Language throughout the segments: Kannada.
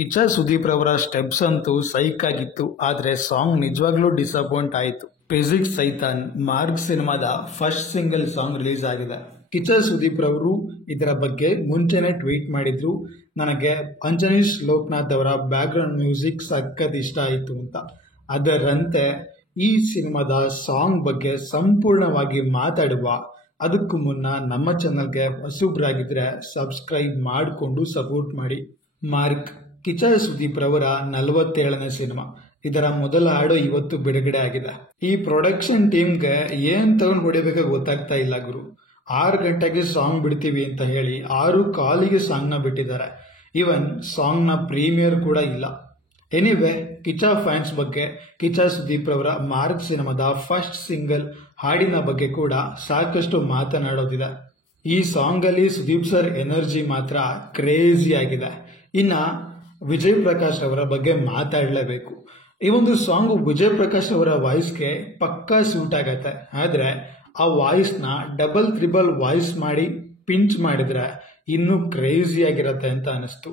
ಕಿಚ್ಚ ಸುದೀಪ್ ರವರ ಸ್ಟೆಪ್ಸ್ ಅಂತೂ ಸೈಕ್ ಆಗಿತ್ತು. ಆದ್ರೆ ಸಾಂಗ್ ನಿಜವಾಗ್ಲೂ ಡಿಸಪಾಯಿಂಟ್ ಆಯಿತು. ಫಿಸಿಕ್ಸ್ ಸೈತಾನ್ ಮಾರ್ಗ್ ಸಿನಿಮಾದ ಫಸ್ಟ್ ಸಿಂಗಲ್ ಸಾಂಗ್ ರಿಲೀಸ್ ಆಗಿದೆ. ಕಿಚ್ಚ ಸುದೀಪ್ ರವರು ಇದರ ಬಗ್ಗೆ ಮುಂಚೆನೆ ಟ್ವೀಟ್ ಮಾಡಿದ್ರು, ನನಗೆ ಅಂಜನೀಶ್ ಲೋಕನಾಥ್ ಅವರ ಬ್ಯಾಕ್ಗ್ರೌಂಡ್ ಮ್ಯೂಸಿಕ್ ಸಖತ್ ಇಷ್ಟ ಆಯಿತು ಅಂತ. ಅದರಂತೆ ಈ ಸಿನಿಮಾದ ಸಾಂಗ್ ಬಗ್ಗೆ ಸಂಪೂರ್ಣವಾಗಿ ಮಾತಾಡುವ ಅದಕ್ಕೂ ಮುನ್ನ ನಮ್ಮ ಚಾನಲ್ಗೆ ಹೊಸಬ್ರಾಗಿದ್ರೆ ಸಬ್ಸ್ಕ್ರೈಬ್ ಮಾಡಿಕೊಂಡು ಸಪೋರ್ಟ್ ಮಾಡಿ. ಮಾರ್ಕ್ ಕಿಚ್ಚ ಸುದೀಪ್ ರವರ 47ನೇ ಸಿನಿಮಾ. ಇದರ ಮೊದಲ ಹಾಡು ಇವತ್ತು ಬಿಡುಗಡೆ ಆಗಿದೆ. ಈ ಪ್ರೊಡಕ್ಷನ್ ಟೀಮ್ಗೆ ಏನ್ ತಗೊಂಡು ಹೊಡಿಬೇಕೋ ಗೊತ್ತಾಗ್ತಾ ಇಲ್ಲ ಗುರು. 6 ಗಂಟೆಗೆ ಸಾಂಗ್ ಬಿಡ್ತೀವಿ ಅಂತ ಹೇಳಿ 6:15ಗೆ ಸಾಂಗ್ನ ಬಿಟ್ಟಿದ್ದಾರೆ. ಇವನ್ ಸಾಂಗ್ನ ಪ್ರೀಮಿಯರ್ ಕೂಡ ಇಲ್ಲ. ಎನಿವೆ, ಕಿಚ್ಚ ಫ್ಯಾನ್ಸ್ ಬಗ್ಗೆ ಕಿಚ್ಚ ಸುದೀಪ್ ರವರ ಮಾರ್ಕ್ ಸಿನಿಮಾದ ಫಸ್ಟ್ ಸಿಂಗಲ್ ಹಾಡಿನ ಬಗ್ಗೆ ಕೂಡ ಸಾಕಷ್ಟು ಮಾತನಾಡೋದಿದೆ. ಈ ಸಾಂಗ್ ಅಲ್ಲಿ ಸುದೀಪ್ ಸರ್ ಎನರ್ಜಿ ಮಾತ್ರ ಕ್ರೇಜಿ ಆಗಿದೆ. ಇನ್ನ ವಿಜಯ್ ಪ್ರಕಾಶ್ ಅವರ ಬಗ್ಗೆ ಮಾತಾಡಲೇಬೇಕು. ಈ ಒಂದು ಸಾಂಗ್ ವಿಜಯ್ ಪ್ರಕಾಶ್ ಅವರ ವಾಯ್ಸ್ಗೆ ಪಕ್ಕಾ ಸೂಟ್ ಆಗತ್ತೆ. ಆದ್ರೆ ಆ ವಾಯ್ಸ್ನ ಡಬಲ್ ತ್ರಿಬಲ್ ವಾಯ್ಸ್ ಮಾಡಿ ಪಿಂಚ್ ಮಾಡಿದ್ರೆ ಇನ್ನೂ ಕ್ರೇಜಿ ಆಗಿರತ್ತೆ ಅಂತ ಅನಿಸ್ತು.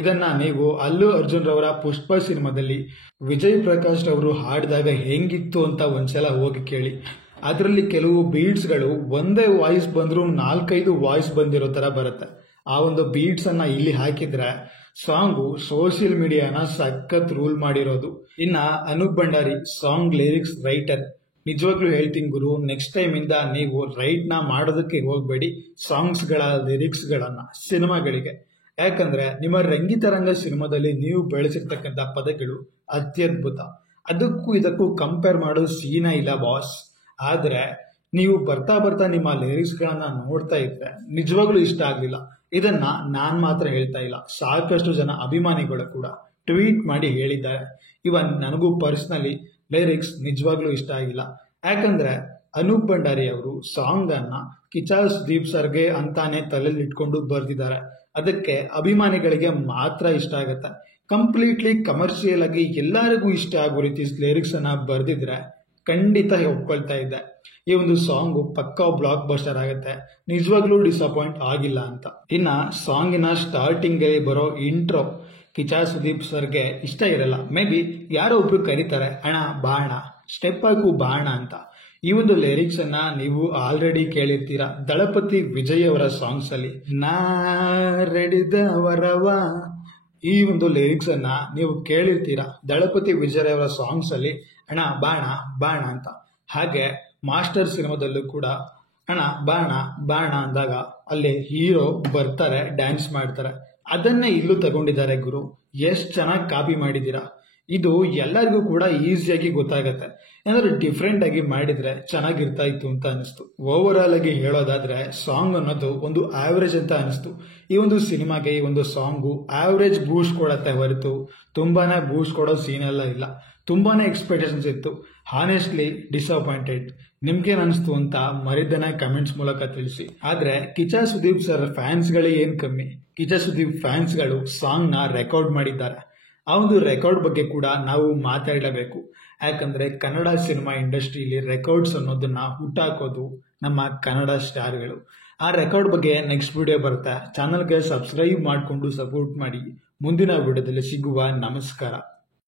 ಇದನ್ನ ನೀವು ಅಲ್ಲು ಅರ್ಜುನ್ ರವರ ಪುಷ್ಪ ಸಿನಿಮಾದಲ್ಲಿ ವಿಜಯ್ ಪ್ರಕಾಶ್ ಅವರು ಹಾಡಿದಾಗ ಹೆಂಗಿತ್ತು ಅಂತ ಒಂದ್ಸಲ ಹೋಗಿ ಕೇಳಿ. ಅದರಲ್ಲಿ ಕೆಲವು ಬೀಟ್ಸ್ಗಳು ಒಂದೇ ವಾಯ್ಸ್ ಬಂದ್ರು 4-5 ವಾಯ್ಸ್ ಬಂದಿರೋ ತರ ಬರುತ್ತೆ. ಆ ಒಂದು ಬೀಟ್ಸ್ ಅನ್ನ ಇಲ್ಲಿ ಹಾಕಿದ್ರೆ ಸಾಂಗು ಸೋಷಿಯಲ್ ಮೀಡಿಯಾನ ಸಖತ್ ರೂಲ್ ಮಾಡಿರೋದು. ಇನ್ನ Anoop Bhandari song lyrics writer. ನಿಜವಾಗ್ಲೂ ಹೇಳ್ತೀನಿ ಗುರು, ನೆಕ್ಸ್ಟ್ ಟೈಮ್ ಇಂದ ನೀವು ರೈಟ್ ನ ಮಾಡೋದಕ್ಕೆ ಹೋಗ್ಬೇಡಿ ಸಾಂಗ್ಸ್ ಗಳ ಲಿರಿಕ್ಸ್ ಗಳನ್ನ ಸಿನಿಮಾಗಳಿಗೆ. ಯಾಕಂದ್ರೆ ನಿಮ್ಮ ರಂಗಿತರಂಗ ಸಿನಿಮಾದಲ್ಲಿ ನೀವು ಬೆಳೆಸಿರ್ತಕ್ಕಂಥ ಪದಗಳು ಅತ್ಯದ್ಭುತ. ಅದಕ್ಕೂ ಇದಕ್ಕೂ ಕಂಪೇರ್ ಮಾಡೋ ಸೀನ ಇಲ್ಲ ಬಾಸ್. ಆದ್ರೆ ನೀವು ಬರ್ತಾ ಬರ್ತಾ ನಿಮ್ಮ ಲಿರಿಕ್ಸ್ ಗಳನ್ನ ನೋಡ್ತಾ ಇದ್ರೆ ನಿಜವಾಗ್ಲೂ ಇಷ್ಟ ಆಗ್ಲಿಲ್ಲ. ಇದನ್ನ ನಾನ್ ಮಾತ್ರ ಹೇಳ್ತಾ ಇಲ್ಲ, ಸಾಕಷ್ಟು ಜನ ಅಭಿಮಾನಿಗಳು ಕೂಡ ಟ್ವೀಟ್ ಮಾಡಿ ಹೇಳಿದ್ದಾರೆ. ಇವನ್ ನನಗೂ ಪರ್ಸನಲಿ ಲಿರಿಕ್ಸ್ ನಿಜವಾಗ್ಲೂ ಇಷ್ಟ ಆಗಿಲ್ಲ. ಯಾಕಂದ್ರೆ ಅನೂಪ್ ಭಂಡಾರಿ ಅವರು ಸಾಂಗ್ ಅನ್ನ ಕಿಚ್ಚ ಸುದೀಪ್ ಸರ್ಗೆ ಅಂತಾನೆ ತಲೆಯಲ್ಲಿ ಇಟ್ಕೊಂಡು ಬರ್ದಿದ್ದಾರೆ. ಅದಕ್ಕೆ ಅಭಿಮಾನಿಗಳಿಗೆ ಮಾತ್ರ ಇಷ್ಟ ಆಗತ್ತೆ. ಕಂಪ್ಲೀಟ್ಲಿ ಕಮರ್ಷಿಯಲ್ ಆಗಿ ಎಲ್ಲರಿಗೂ ಇಷ್ಟ ಆಗೋ ರೀತಿ ಲಿರಿಕ್ಸ್ ಅನ್ನ ಬರ್ದಿದ್ರೆ ಖಂಡಿತ ಒಪ್ಕೊಳ್ತಾ ಇದ್ದೆ. ಈ ಒಂದು ಸಾಂಗ್ ಪಕ್ಕಾ ಬ್ಲಾಕ್ ಬಸ್ಟರ್ ಆಗುತ್ತೆ. ನಿಜವಾಗ್ಲೂ ಡಿಸಪಾಯಿಂಟ್ ಆಗಿಲ್ಲ ಅಂತ. ಇನ್ನ ಸಾಂಗಿನ ಸ್ಟಾರ್ಟಿಂಗ್ ಬರೋ ಇಂಟ್ರೋ ಕಿಚ್ಚ ಸುದೀಪ್ ಸರ್ಗೆ ಇಷ್ಟ ಇರಲ್ಲ. ಮೇ ಬಿ ಯಾರೋ ಒಬ್ರು ಕರೀತಾರೆ, ಅಣ್ಣ ಬಾಣ ಸ್ಟೆಪ್ ಹಾಕು ಬಾಣ ಅಂತ. ಈ ಒಂದು ಲಿರಿಕ್ಸ್ ಅನ್ನ ನೀವು ಆಲ್ರೆಡಿ ಕೇಳಿರ್ತೀರಾ ದಳಪತಿ ವಿಜಯ್ ಅವರ ಸಾಂಗ್ಸ್ ಅಲ್ಲಿ. ನಾ ರೆಡಿದವರವ ಈ ಒಂದು ಲಿರಿಕ್ಸ್ ಅನ್ನ ನೀವು ಕೇಳಿರ್ತೀರಾ ದಳಪತಿ ವಿಜಯ್ ಅವರ ಸಾಂಗ್ಸ್ ಅಲ್ಲಿ, ಅಣ್ಣ ಬಾಣ ಬಾಣ ಅಂತ. ಹಾಗೆ ಮಾಸ್ಟರ್ ಸಿನಿಮಾದಲ್ಲೂ ಕೂಡ ಅಣ್ಣ ಬಾಣ ಬಾಣ ಅಂದಾಗ ಅಲ್ಲಿ ಹೀರೋ ಬರ್ತಾರೆ, ಡ್ಯಾನ್ಸ್ ಮಾಡ್ತಾರೆ. ಅದನ್ನೇ ಇಲ್ಲೂ ತಗೊಂಡಿದ್ದಾರೆ ಗುರು. ಎಷ್ಟು ಚೆನ್ನಾಗಿ ಕಾಪಿ ಮಾಡಿದ್ದೀರಾ. ಇದು ಎಲ್ಲರಿಗೂ ಕೂಡ ಈಸಿಯಾಗಿ ಗೊತ್ತಾಗತ್ತೆ. ಏನಾದ್ರು ಡಿಫ್ರೆಂಟ್ ಆಗಿ ಮಾಡಿದ್ರೆ ಚೆನ್ನಾಗಿರ್ತಾ ಇತ್ತು ಅಂತ ಅನಿಸ್ತು. ಓವರ್ ಆಲ್ ಆಗಿ ಹೇಳೋದಾದ್ರೆ ಸಾಂಗ್ ಅನ್ನೋದು ಒಂದು ಆವರೇಜ್ ಅಂತ ಅನಿಸ್ತು. ಈ ಒಂದು ಸಿನಿಮಾಗೆ ಈ ಒಂದು ಸಾಂಗು ಆವರೇಜ್ ಬೂಸ್ಟ್ ಕೊಡತ್ತೆ ಹೊರತು ತುಂಬಾನೇ ಬೂಸ್ಟ್ ಕೊಡೋ ಸೀನ್ ಎಲ್ಲ ಇಲ್ಲ. ತುಂಬಾನೇ ಎಕ್ಸ್ಪೆಕ್ಟೇಷನ್ಸ್ ಇತ್ತು. Honestly disappointed. ನಿಮ್ಗೇನ್ ಅನಿಸ್ತು ಅಂತ ಮರಿದನೆ ಕಮೆಂಟ್ಸ್ ಮೂಲಕ ತಿಳಿಸಿ. ಆದ್ರೆ ಕಿಚ್ಚ ಸುದೀಪ್ ಸರ್ ಫ್ಯಾನ್ಸ್ಗಳೇ ಏನ್ ಕಮ್ಮಿ. ಕಿಚ್ಚ ಸುದೀಪ್ ಫ್ಯಾನ್ಸ್ಗಳು ಸಾಂಗ್ ನ ರೆಕಾರ್ಡ್ ಮಾಡಿದ್ದಾರೆ. ಆ ಒಂದು ರೆಕಾರ್ಡ್ ಬಗ್ಗೆ ಕೂಡ ನಾವು ಮಾತಾಡಲೇಬೇಕು. ಯಾಕಂದ್ರೆ ಕನ್ನಡ ಸಿನಿಮಾ ಇಂಡಸ್ಟ್ರಿಯಲ್ಲಿ ರೆಕಾರ್ಡ್ಸ್ ಅನ್ನೋದನ್ನ ಹುಟ್ಟಾಕೋದು ನಮ್ಮ ಕನ್ನಡ ಸ್ಟಾರ್ಗಳು. ಆ ರೆಕಾರ್ಡ್ ಬಗ್ಗೆ ನೆಕ್ಸ್ಟ್ ವಿಡಿಯೋ ಬರುತ್ತೆ. ಚಾನಲ್ಗೆ ಸಬ್ಸ್ಕ್ರೈಬ್ ಮಾಡಿಕೊಂಡು ಸಪೋರ್ಟ್ ಮಾಡಿ. ಮುಂದಿನ ವಿಡಿಯೋದಲ್ಲಿ ಸಿಗುವ. ನಮಸ್ಕಾರ.